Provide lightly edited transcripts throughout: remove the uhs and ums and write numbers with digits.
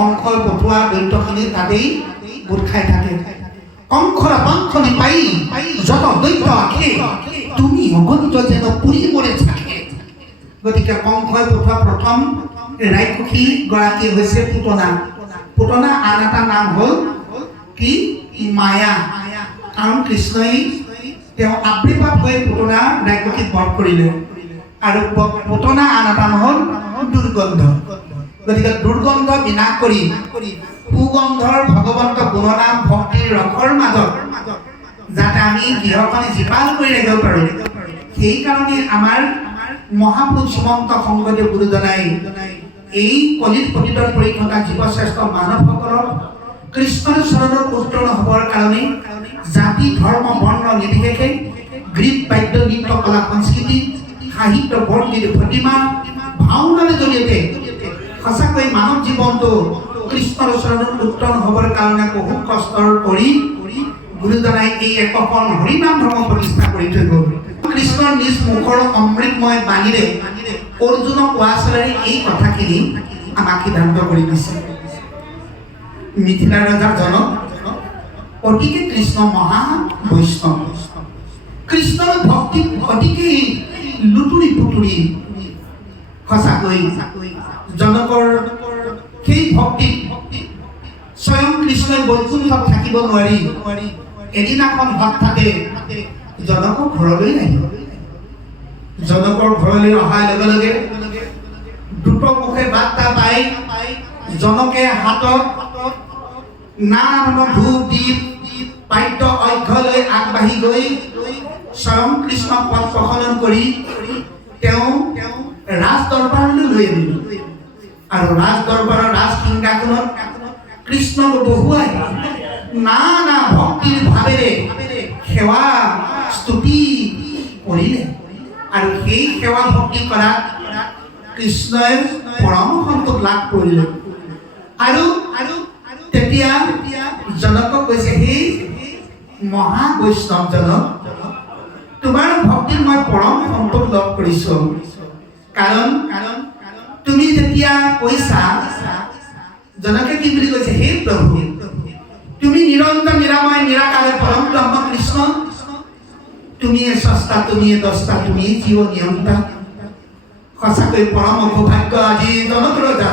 কংখৰ পঠোৱা দৈত্যখিনি তাতেই গোট খাই থাকে। কংখৰ বাংখনি পাই যত দৈত্য আখে তুমি অগণিত যেন পুৰি মৰে থাকে। গতিকে কংখই পঠোৱা প্ৰথম ৰাক্ষসী গৰাকী হৈছে পুতনা। পুতনা আন এটা নাম হ'ল কি মায়া। কাৰণ কৃষ্ণই তেওঁ আবিৰ্ভাৱ হৈ পুতনা ৰাক্ষসীক বধ কৰিলে। আৰু পুতনা আন এটা নাম হ'ল দুৰ্গন্ধ। গতিকে দুৰ্গন্ধ বিনাশ কৰি সুগন্ধৰ ভগৱন্ত গুণনাম ভক্তিৰ ৰসৰ মাজত যাতে আমি গৃহখন জীপাল কৰি ৰাখিব পাৰোঁ, সেইকাৰণে আমাৰ মহাপুৰুষ শ্ৰীমন্ত শংকৰদেৱ গুৰুজনাই এই কলিত পতিতত পৰি থকা জীৱশ্ৰেষ্ঠ মানৱসকলক কৃষ্ণৰ চৰণত উত্তৰণ হ'বৰ কাৰণে জাতি ধৰ্ম বৰ্ণ নিৰ্বিশেষে গীত বাদ্য নৃত্য কলা সংস্কৃতি সাহিত্য বৰগীত প্ৰতিমা ভাওনাৰ জৰিয়তে সঁচাকৈ মানৱ জীৱনটো কৃষ্ণৰ চৰণত উত্তৰণ হ'বৰ কাৰণে বহুত কষ্টৰ কৰি গুৰুজনাই এই একখন হৰিনাম ধৰ্ম প্ৰতিষ্ঠা কৰি থৈ গ'ল। কৃষ্ণৰ নিজ মুখৰ অমৃতময় বাণীৰে অৰ্জুনক কোৱাচলেৰে এই কথাখিনি আমাক সিদ্ধান্ত কৰি দিছে। মিথিলা ৰজাৰ জনক অতিকে কৃষ্ণ মহা বৈষ্ণৱ, কৃষ্ণৰ ভক্তি অতিকে লুতুৰি পুতুৰি। সঁচাকৈ জনকৰ সেই ভক্তি স্বয়ং কৃষ্ণই বৈকুণ্ঠত থাকিব নোৱাৰি এদিনাখন হঠাতে জনকৰ ঘৰলৈ আহিল। জনকৰ ঘৰলৈ অহাৰ লগে লগে দ্ৰুত মুখে বাৰ্তা পাই জনকে হাতত নানা ধূপ দীপ বাদ্য অৰ্ঘ্য লৈ আগবাঢ়ি গৈ স্বয়ং কৃষ্ণক পথ প্ৰসৰণ কৰি তেওঁ ৰাজ দৰবাৰলৈ লৈ আহিল আৰু ৰাজ দৰবাৰৰ ৰাজ সিংহাসনত কৃষ্ণক বহুৱাই নানা ভক্তিৰ ভাৱেৰে সেৱা স্তুতি কৰিলে আৰু সেই সেৱা ভক্তি কৰা কৃষ্ণই পৰম সন্তোষ লাভ কৰিলে। আৰু তেতিয়া জনকক কৈছে, সেই মহা বৈষ্ণৱজনক তোমাৰ ভক্তিৰ মই পৰম সন্তোষ লাভ কৰিছো, কাৰণ তুমি যেতিয়া কৈছা, জনকে কি বুলি কৈছে, হে প্ৰভু তুমি নিৰন্তৰ নিৰাময় নিৰাকাৰে পৰম ব্ৰহ্ম কৃষ্ণ, তুমিয়ে স্ৰষ্টা তুমিয়ে দ্ৰষ্টা তুমিয়ে জীৱ নিয়ন্তা। সঁচাকৈ পৰম সৌভাগ্য আজি জনক ৰজা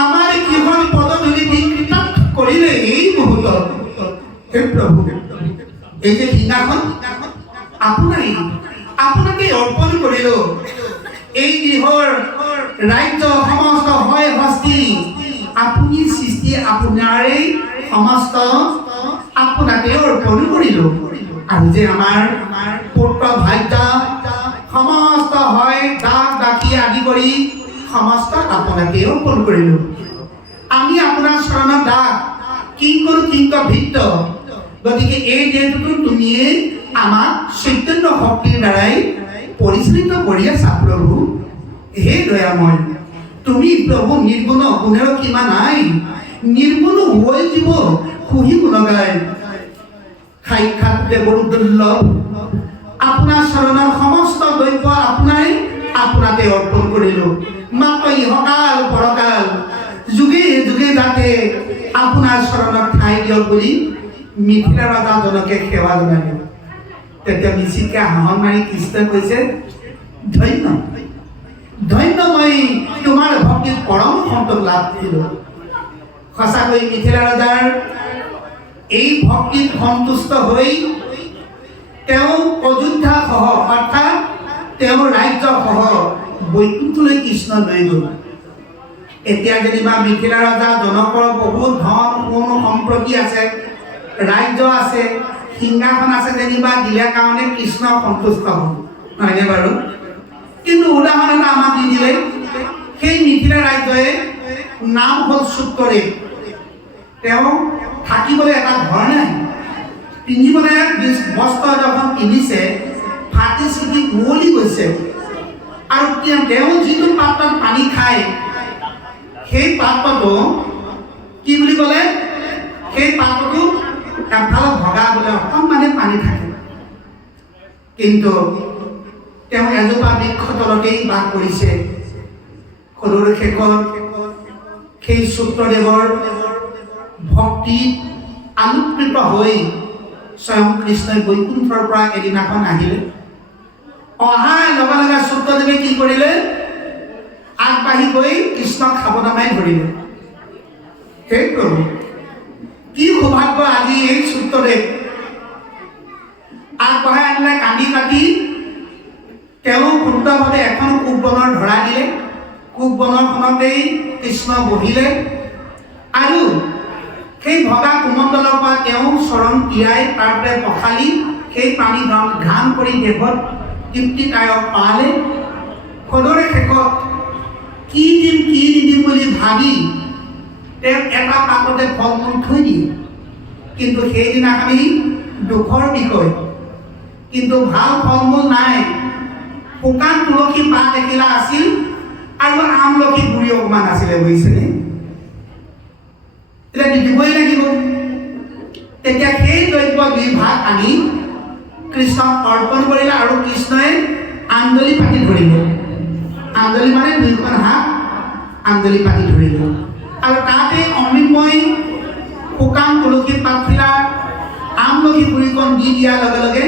আমাৰ কিহৰ পদধূলি কৃতাৰ্থ কৰিলে এই মুহূৰ্তত। হে প্ৰভু এই যে সিংহাসন আপোনাকে অৰ্পণ কৰিলো, এই গৃহৰ ৰাজ্য সমস্ত হয় হস্তি আপুনি সৃষ্টি আপোনাৰে সমস্ত আপোনাকে অৰ্পণ কৰিলো। আৰু যে আমাৰ পুত্ৰ ভাগ্য সমস্ত হয় দাস দাসী আদি কৰি সমস্ত আপোনাকে অৰ্পণ কৰিলো। আমি আপোনাৰ চৰণত দাস কিংকৰু কিংকৰ ভিত্ত। গতিকে এই দেহটোতো তুমিয়ে আমাক চৈতন্য শক্তিৰ দ্বাৰাই পৰিচালিত কৰি আছা প্ৰভু। হে দয়াময় তুমি প্ৰভু নিৰ্গুণ গুণেৰ সীমা নাই, নিৰ্গুণ হৈ জীৱ সুহি গুণ গায়। সাক্ষাৎ দেৱৰ দুৰ্লভ আপোনাৰ চৰণৰ সমস্ত দ্ৰব্য আপোনাতে অৰ্পণ কৰিলো। মাত্ৰ ইহকাল পৰকাল যুগে যুগে যাতে আপোনাৰ চৰণত ঠাই দিয়ক বুলি মিথিলা ৰজা জনকে সেৱা জনালে। তেতিয়া মিচিকে হাঁহন মাৰি কৃষ্ণই কৈছে, ধন্য ধন্য মই তোমাৰ ভক্তিৰ পৰম সন্তোষ লাভ কৰিলো। সঁচাকৈ মিথিলা ৰজাৰ এই ভক্তিত সন্তুষ্ট হৈ তেওঁ অযোধ্যা সহ অৰ্থাৎ তেওঁৰ ৰাজ্য সহ বৈকুণ্ঠলৈ কৃষ্ণ লৈ গ'ল। এতিয়া যেনিবা মিথিলা ৰজা জনকৰ বহুত ধন সোণ সম্পত্তি আছে, ৰাজ্য আছে, সিংহাসন আছে, যেনিবা দিলে কাৰণে কৃষ্ণ সন্তুষ্ট হ'ল, নহয়নে বাৰু? কিন্তু উদাহৰণ এটা আমাক দি দিলে, সেই মিথিলা ৰাজ্যই নাম হ'ল সূত্ৰদেৱ। তেওঁ থাকিবলৈ এটা ঘৰ নাই, পিন্ধিবলৈ বস্ত্ৰ যখন কিনিছে ফাটি চিটি কুঁৱলি গৈছে। আৰু তেওঁ যিটো পাত্ৰত পানী খায় সেই পাত্ৰটো কি বুলি ক'লে, সেই পাত্ৰটো এফালে ভগা বোলে অকণমানে পানী থাকে। কিন্তু তেওঁ এজোপা বৃক্ষ তলতেই বাস কৰিছে। সৰুৰ শেষত সেই সূত্ৰদেৱৰ ভক্তিত আলোকৃত হৈ স্বয়ং কৃষ্ণই বৈকুণ্ঠৰ পৰা এদিনাখন আহিলে। অহাৰ লগে লগে সূত্ৰদেৱে কি কৰিলে, আগবাঢ়ি গৈ কৃষ্ণক সাৱধানাই ধৰিলে। হে প্ৰভু কি সৌভাগ্য আজি এই সূত্ৰদেৱ আগবঢ়াই আনিলে। কান্দি কাটি তেওঁ সুন্দৰভাৱে এখন কুবনৰ ধৰা দিলে। পূব বনখনতেই কৃষ্ণ বহিলে আৰু সেই ভগা কুমণ্ডলৰ পৰা তেওঁ চৰণ তিয়াই তাৰপৰা পখালি সেই পানী ঘাম কৰি দেহত তৃপ্তিদায়ক পালে। সদৰে শেষত কি নিদিম বুলি ভাবি তেওঁ এটা পাততে ফল মূল থৈ দিয়ে। কিন্তু সেইদিনাখনি দুখৰ বিষয়, কিন্তু ভাল ফল মূল নাই। শুকান তুলসী পাত এখিলা আছিল আৰু আমলখি গুৰি অকণমান আছিলে, বুজিছেনে? এতিয়া দিবই লাগিব। তেতিয়া সেই দ্ৰব্য দুই ভাগ আনি কৃষ্ণক অৰ্পণ কৰিলে আৰু কৃষ্ণই আঞ্জলি পাতি ধৰিলে। আঞ্জলি মানে দুইখন হাত আঞ্জলি পাতি ধৰিলে আৰু তাতে অমৃতময় শুকান তুলসী পাতখিলা আমলখি গুৰিকণ দি দিয়াৰ লগে লগে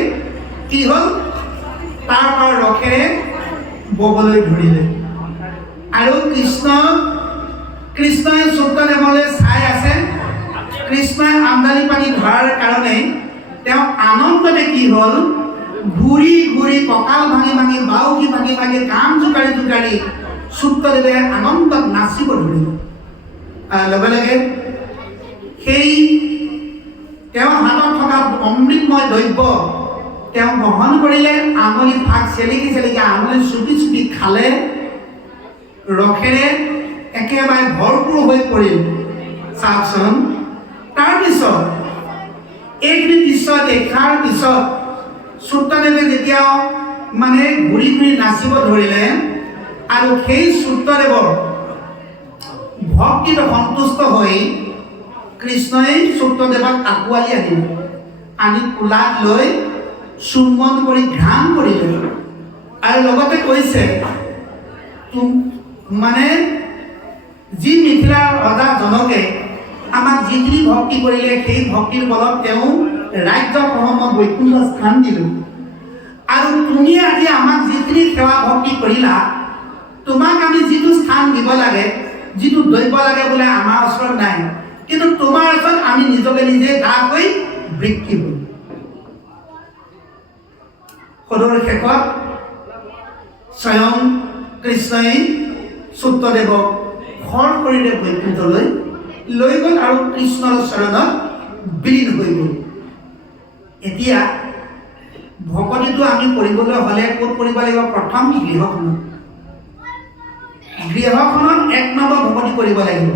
কি হ'ল, তাৰ পৰা ৰসেৰে ববলৈ ধৰিলে। আৰু কৃষ্ণই সত্যদেৱলৈ চাই আছে। কৃষ্ণই আমদানি পানী ধৰাৰ কাৰণে তেওঁ আনন্দতে কি হ'ল, ঘূৰি ঘূৰি কঁকাল ভাঙি বাউসী ভাঙি কাম জোকাৰি সত্যদেৱে আনন্দত নাচিব ধৰিলে। লগে লগে সেই তেওঁৰ হাতত থকা অমৃতময় দ্ৰব্য তেওঁ গ্ৰহণ কৰিলে। আঙুলি ফাক চেলেকি আঙুলি চুপি খালে। ৰসেৰে একেবাৰে ভৰপূৰ হৈ পৰিল। চাওকচোন, তাৰপিছত এইখিনি দৃশ্য দেখাৰ পিছত সত্যদেৱে যেতিয়া মানে ঘূৰি নাচিব ধৰিলে আৰু সেই সত্যদেৱৰ ভক্তিত সন্তুষ্ট হৈ কৃষ্ণই সত্যদেৱক আঁকোৱালি আনি কোলাত লৈ চুম্বন কৰি ঘ্ৰাণ কৰিলে আৰু লগতে কৈছে, মানে যি মিথিলাৰ ৰজা জনকে আমাক যিখিনি ভক্তি কৰিলে সেই ভক্তিৰ বলত তেওঁ ৰাজ্যসমূহত বৈকুণ্ঠ স্থান দিলোঁ। আৰু তুমি আজি আমাক যিখিনি সেৱা ভক্তি কৰিলা, তোমাক আমি যিটো স্থান দিব লাগে, যিটো দ্ৰব্য লাগে বোলে আমাৰ ওচৰত নাই, কিন্তু তোমাৰ ওচৰত আমি নিজকে নিজে দাগ হৈ বৃত্তি হ'ল। সদৰ শেষত স্বয়ং কৃষ্ণই সত্যদেৱক খৰ কৰিলে বৈকুণ্ঠলৈ লৈ গ'ল আৰু কৃষ্ণৰ চৰণত বিলীন হৈ গ'ল। এতিয়া ভকতিটো আমি কৰিবলৈ হ'লে ক'ত কৰিব লাগিব? প্ৰথম গৃহখনত 1 নম্বৰ ভকতি কৰিব লাগিব।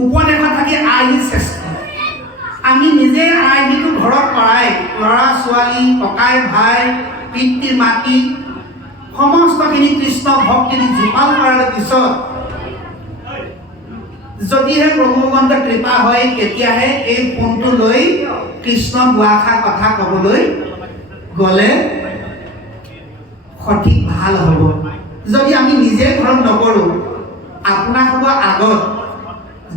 উপদেশত থাকি আৰ্হি শ্ৰেষ্ঠ। আমি নিজে আৰ্হিটো ঘৰত কৰাই, ল'ৰা ছোৱালী, ককাই ভাই, পিতৃ মাতৃ সমস্তখিনি কৃষ্ণ ভক্তিত জীপাল কৰাৰ পিছত যদিহে প্ৰভু ভগৱন্তৰ কৃপা হয়, তেতিয়াহে এই ফোনটো লৈ কৃষ্ণ দুআষাৰ কথা ক'বলৈ গ'লে সঠিক ভাল হ'ব। যদি আমি নিজে ঘৰত নকৰোঁ, আপোনালোকৰ আগত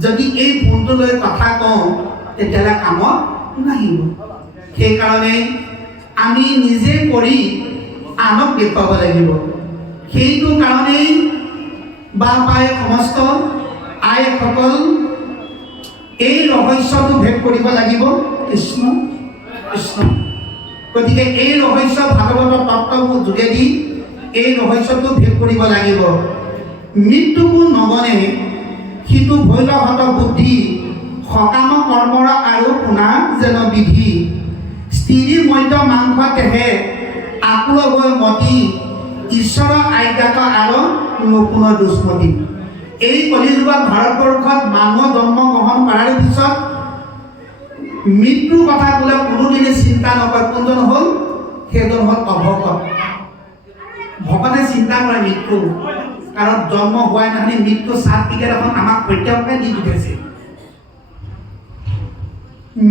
যদি এই ফোনটো লৈ কথা কওঁ, তেতিয়াহ'লে কামত নাহিব। সেইকাৰণে আমি নিজে কৰি আনক দেখুৱাব লাগিব। সেইটো কাৰণেই বা পাই সমস্ত আইসকল এই ৰহস্যটো ভেদ কৰিব লাগিব। কৃষ্ণ কৃষ্ণ। গতিকে এই ৰহস্য ভাগৱত তত্ত্ববোৰ যোগেদি এই ৰহস্যটো ভেদ কৰিব লাগিব। মৃত্যুকো নগনে সিটো ভৈলহত বুদ্ধি, সকাম কৰ্মৰ আৰু শুনা যেন বিধি। স্ত্ৰী মধ্য মাংস তেহে আকুল হৈ মতি, ঈশ্বৰৰ আজ্ঞাত আৰু নকুন দুষ্মতি। এই কলিযুগত ভাৰতবৰ্ষত মানুহ জন্ম গ্ৰহণ কৰাৰ পিছত মৃত্যুৰ কথা বোলে কোনোদিনে চিন্তা নকৰে। কোনজন হ'ল? সেইজন হ'ল অভকত। ভকতে চিন্তা কৰে মৃত্যু, কাৰণ জন্ম হোৱাই নহয় মৃত্যু চাৰ্টিফিকেট এখন আমাক প্ৰত্যেককে দি দিছে।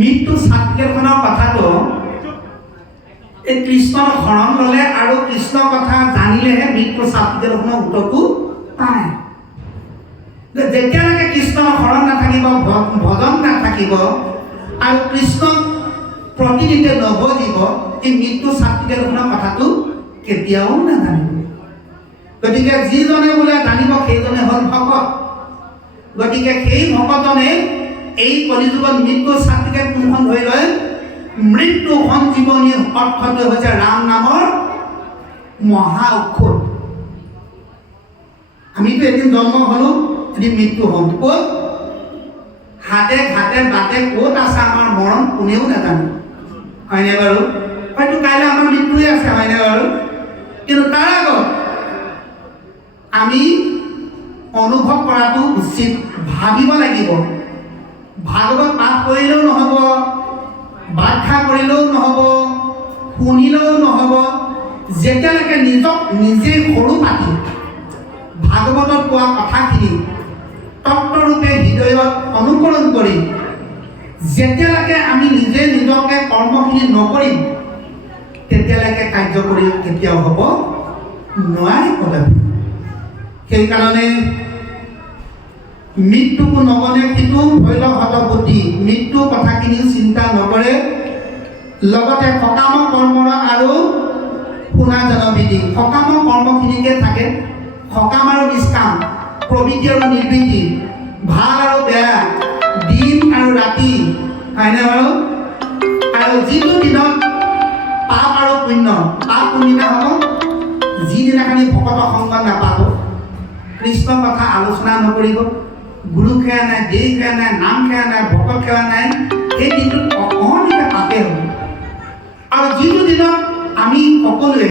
মৃত্যু চাৰ্টিফিকেটখনৰ কথাটো এই কৃষ্ণৰ শৰণ ল'লে আৰু কৃষ্ণৰ কথা জানিলেহে মৃত্যু চাৰ্টিফিকেটখনৰ উত্তৰটো পায়। যেতিয়ালৈকে কৃষ্ণৰ শৰণ নাথাকিব, ভজন নাথাকিব আৰু কৃষ্ণক প্ৰতিনিধিত্ব নভজিব, এই মৃত্যু চাৰ্টিফিকেটখনৰ কথাটো কেতিয়াও নাজানিব। গতিকে যিজনে বোলে জানিব সেইজনে হ'ল ভকত। গতিকে সেই ভকতজনে এই কলিযুগত মৃত্যু চাৰ্টিফিকেট কোনখন ধৰি লয়? মৃত্যু সঞ্জীৱনী অৰ্থটো হৈছে ৰাম নামৰ মহা ঔষধ। আমিতো এদিন জন্ম হলো, এদিন মৃত্যু হম। ক'ত হাতে ঘাটে বাটে ক'ত আছে আমাৰ মৰণ কোনেও নাজানে, হয়নে বাৰু? হয়তো কাইলৈ আমাৰ মৃত্যুৱে আছে, হয়নে বাৰু? কিন্তু তাৰ আগত আমি অনুভৱ কৰাটো উচিত, ভাবিব লাগিব। ভাগৱত পাঠ কৰিলেও নহ'ব, ব্যাখ্যা কৰিলেও নহ'ব, শুনিলেও নহ'ব। যেতিয়ালৈকে নিজক নিজে সৰু পাতি ভাগৱতত কোৱা কথাখিনি তত্ত্বৰূপে হৃদয়ত অনুকৰণ কৰি যেতিয়ালৈকে আমি নিজে নিজকে কৰ্মখিনি নকৰিম, তেতিয়ালৈকে কাৰ্যকৰী কেতিয়াও হ'ব নোৱাৰে কদাপি। সেইকাৰণে মৃত্যুকো নগণে সিটো ভৈল হত বুদ্ধি, মৃত্যু কথাখিনিও চিন্তা নকৰে। লগতে সকাম কৰ্মৰ আৰু শুনা জনবিধি, সকাম কৰ্মখিনিকে থাকে। সকাম আৰু নিষ্কাম, প্ৰবৃত্তি আৰু নিৰ্বৃত্তি, ভাল আৰু বেয়া, দিন আৰু ৰাতি, হয়নে বাৰু? আৰু যিটো দিনত পাপ আৰু পুণ্য, পাপ কোনদিনা হ'ব? যিদিনাখনি ভকত সংগ নাপাব, কৃষ্ণ কথা আলোচনা নকৰিব, গুৰু সেৱা নাই, দেহ সেৱা নাই, নাম সেৱা নাই, ভকত সেৱা নাই, সেই দিনটোত অকণিকা পাপে হ'ব। আৰু যিটো দিনত আমি সকলোৱে